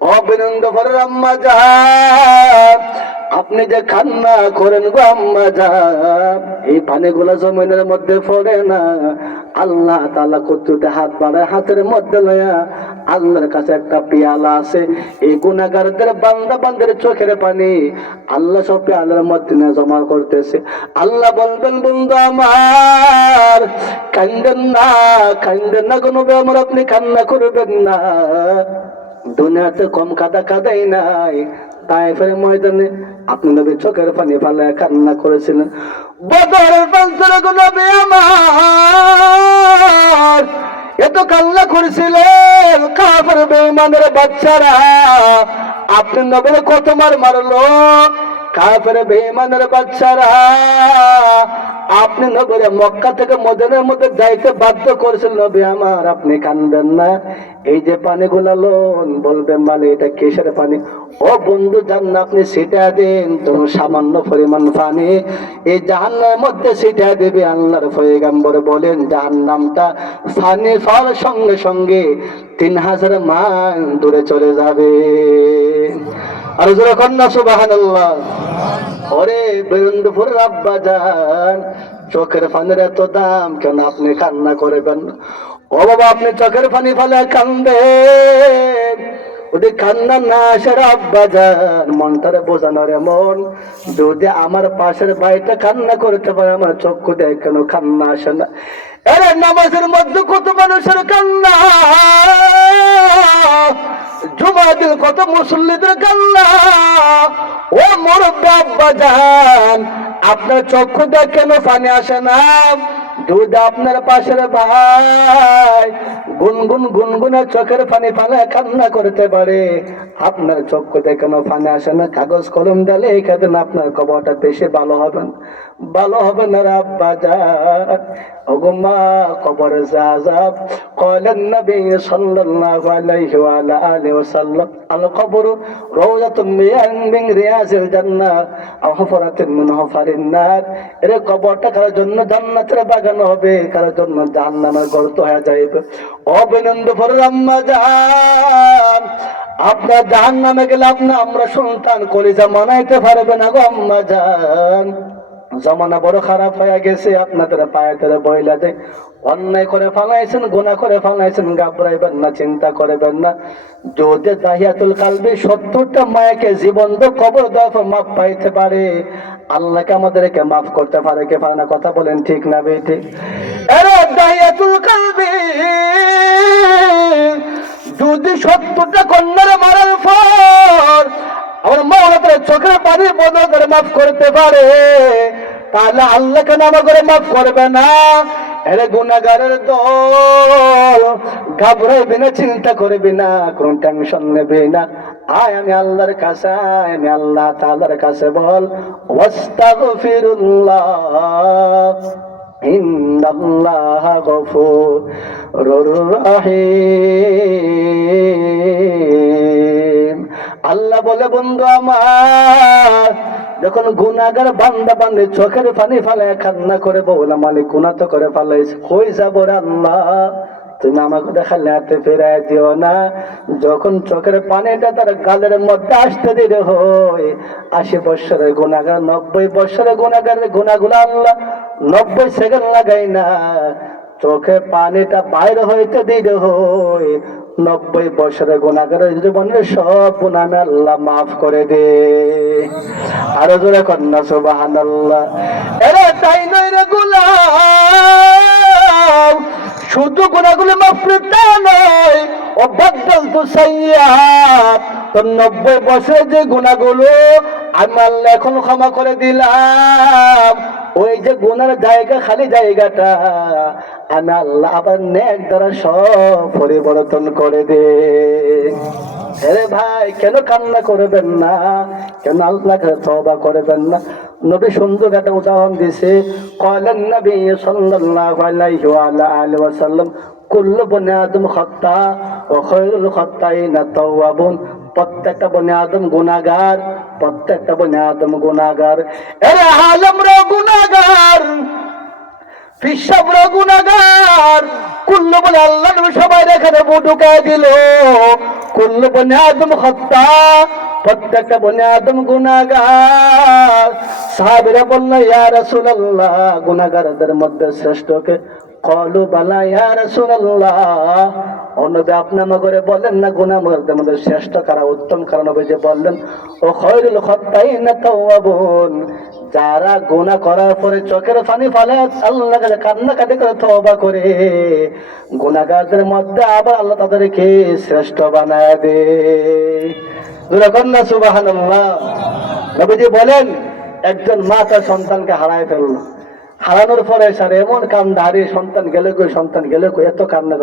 অবিনন্দ করে আম্মা জান, আপনি যে কান্না করেন গো আম্মা জান, এই পানিগুলো জমিনের মধ্যে পড়ে না। আল্লাহ তাআলা কতটা হাত বাড়ায়, হাতের মধ্যে লয়া আল্লাহর কাছে একটা পেয়ালা আছে। এই গুনাহগারদের বান্দা বান্দার চোখের পানি আল্লাহ সব পেয়ালার মধ্যে না জমা করতেছে। আল্লাহ বলবেন, বন্ধু আমার কান্দেন না, কান্দেন না, কোনো ব্যাপার আপনি কান্না করবেন না। দুনিয়াতে কম কাদা কাদাই নাই। তায়েফের ময়দানে আপনি নবী চোখের পানি ফালায় কান্না করেছিলেন। বদরের প্রান্তরে গো নবী আমার এত কান্না করেছিলেন। কাফের বেঈমানের বাচ্চারা আপনি নবীর কত মার মারলো। কাফের বেঈমানের বাচ্চারা আপনি নবীর মক্কা থেকে মদিনার মধ্যে যাইতে বাধ্য করেছেন। নবী আমার আপনি কাঁদবেন না। এই যে পানিগুলা লোন, বলবেন মানে এটা কিসের পানি? ও বন্ধু যান না, আপনি ছিটা দেন তো সামান্য পরিমাণ পানি এই জাহান্নামের মধ্যে ছিটা দেবে। আল্লাহর পয়গম্বর বলেন জাহান্নামটা পানি খাওয়ার সঙ্গে সঙ্গে 3000 মাইল দূরে চলে যাবে। আর জোরে কন্যা সুবহানাল্লাহ। ওরে বীরেন্দ্রপুরের আব্বা যান, চোখের পানির এত দাম কেন আপনি কান্না করবেন? ও বাবা, আপনি চোখের পানি ফেলে কান্দেন, ওদের কান্না না আসে আব্বা যান, মনটারে বোঝানোর এমন। যদি আমার পাশের বাড়িটা কান্না করতে পারে, আমার চক্ষু দেয় কেন কান্না আসে না? এর নামাজের মধ্যে কত মানুষের কান্না, জুমাদের কত মুসল্লিদের কান্না। ও মুরব্বি আব্বা যান, আপনার চক্ষু দেয় কেন পানি আসে না? যদি আপনার পাশের ভাই গুনগুন গুনগুনে চোখের পানি ফালে কান্না করতে পারে, আপনার চক্ষু দিয়ে কেন পানি আসে না? কাগজ কলম দিলে এখানে আপনার কবরটা বেশি ভালো হবে না, ভালো হবে না রে আব্বা যান। ওগো মা, কবরে আযাব ক্বালান নবী সাল্লাল্লাহু আলাইহি ওয়া আলা আলিহি ওয়াসাল্লাম আল কবরু রাওযাতুম মিন রিয়াজিল জান্নাহ আও হুফরাতুম মিন হুফারিন নার। এর কবরটা কার জন্য জান্নাতের বাগান হবে, কার জন্য জাহান্নামের গর্ত হয়ে যাবে। অবিনন্দপুর আম্মা জান, আপনার জাহান্নামে গেলে আমরা সন্তান কলিজা মানাইতে পারবে না গো আম্মা জান। জমানা বড় খারাপ হয়ে গেছে, আপনাদের পায়ে ধরে বইলা দেয় অন্যায় করে ফালাইছেন, গুনাহ করে ফালাইছেন, ঘাবড়াইবেন না, চিন্তা করবেন না। যদি দাহিয়াতুল কালবি 70টা মায়াকে জীবন্ত কবর দেওয়া মাফ পাইতে পারে, আল্লাহকে আমাদেরকে মাফ করতে পারে কে পারে না? কথা বলেন ঠিক না বেঠি? আরে দাহিয়াতুল কালবি যদি 70টা কন্যারে মারার পর আমার মাওলানা চোখের পানি বদল করে মাফ করতে পারে, তাহলে আল্লাহ কেন আমার করে মাফ করবে না? এর গুনাহগারের দল ঘাবড়াইবি না, চিন্তা করবি না, কোন টেনশন নেবে না। আয় আমি আল্লাহর কাছে, আমি আল্লাহ তাআলার কাছে বল ওয়াস্তাগফিরুল্লাহ ইন্নাল্লাহা গফুরুর রহিম। আল্লাহ বলে, বন্ধু আমার, যখন গুনাহগার বান্দা বান্দে চোখের পানি ফালায় কান্না করে বলে মালিক গুনাহ তো করে ফালাইছে, কই যাব রে আল্লাহ, তুমি আমাকে দেখালে হাতে ফেরাই দিও না। যখন চোখের পানিটা তার গালের মধ্যে আসতে দিলে হয়, 80 বৎসরের গুনাহগার, 90 বৎসরের গুনাহগারের গুনাহগুলো আল্লাহ 90 সেকেন্ড লাগাই না, চোখে পানিটা বাইরে হইতে দিলে হয় 90 বছরের গুনাহগারের জীবনের সব গুনাহ আমি আল্লাহ মাফ করে দে। আরো জোরে কন্যা সুবহানাল্লাহ। এরে তাই নয় রে গোলাম, শুধু গুনাহগুলো মাফ করতে নয়, ও বদল তো সাইয়্যাত, তো 90 বছরের যে গুনাহগুলো আমি আল্লাহ এখন ক্ষমা করে দিলাম, ওই যে গুনার জায়গা, খালি জায়গাটা আমি আল্লাহ আবার নেক দ্বারা সব পরিবর্তন করে দে। আরে ভাই, কেন কান্না করবেন না? কেন আল্লাহকে তওবা করবেন না? নবী সুন্দর একটা উদাহরণ দিয়েছে, ক্বালান নবী সাল্লাল্লাহু আলাইহি ওয়া আলা আলিহি ওয়াসাল্লাম কুল্লু বনি আদম খাত্তা ওয়া খায়রুল খাত্তাইনা তাওয়াবুন। প্রত্যেকটা বনি আদম গুনাহগার, প্রত্যেকটা বনি আদম গুনাহগার। এরে আলমরা গুনাহগার, পিসাবরা গুনাহগার, কুল্লু বলে আল্লাহ নবী সবাই এখানে বউ ঢুকায় দিল। কুল্লু বনে আদম খত্তা, প্রত্যেকটা বনে আদম গুনাহগার। সাহাবীরা বলল ইয়া রাসূলুল্লাহ, গুনাহগারদের মধ্যে শ্রেষ্ঠকে? ক্বালু বালা ইয়া রাসূলুল্লাহ, ও নবী আপনি আমাকে বলেন না গুনাহগারদের মধ্যে শ্রেষ্ঠ কারা, উত্তম কারা? নবী যে বললেন ও খায়রুল খাত্তাইনা তাওয়াবুন, যারা গুনাহ করার পরে চোখের পানি ফেলে আল্লাহর কাছে কান্নাকাটি করে তওবা করে, গুনাহগারদের মধ্যে আবার আল্লাহ তাদেরকে শ্রেষ্ঠ বানায় দেয়। যখন না সুবহানাল্লাহ। নবীজি বলেন একজন মা তার সন্তানকে হারায় ফেলল, হারানোর পরে স্যার এমন কান্না, হারিয়ে সন্তান গেলে কই, সন্তান গেলে কই, এত কান্না।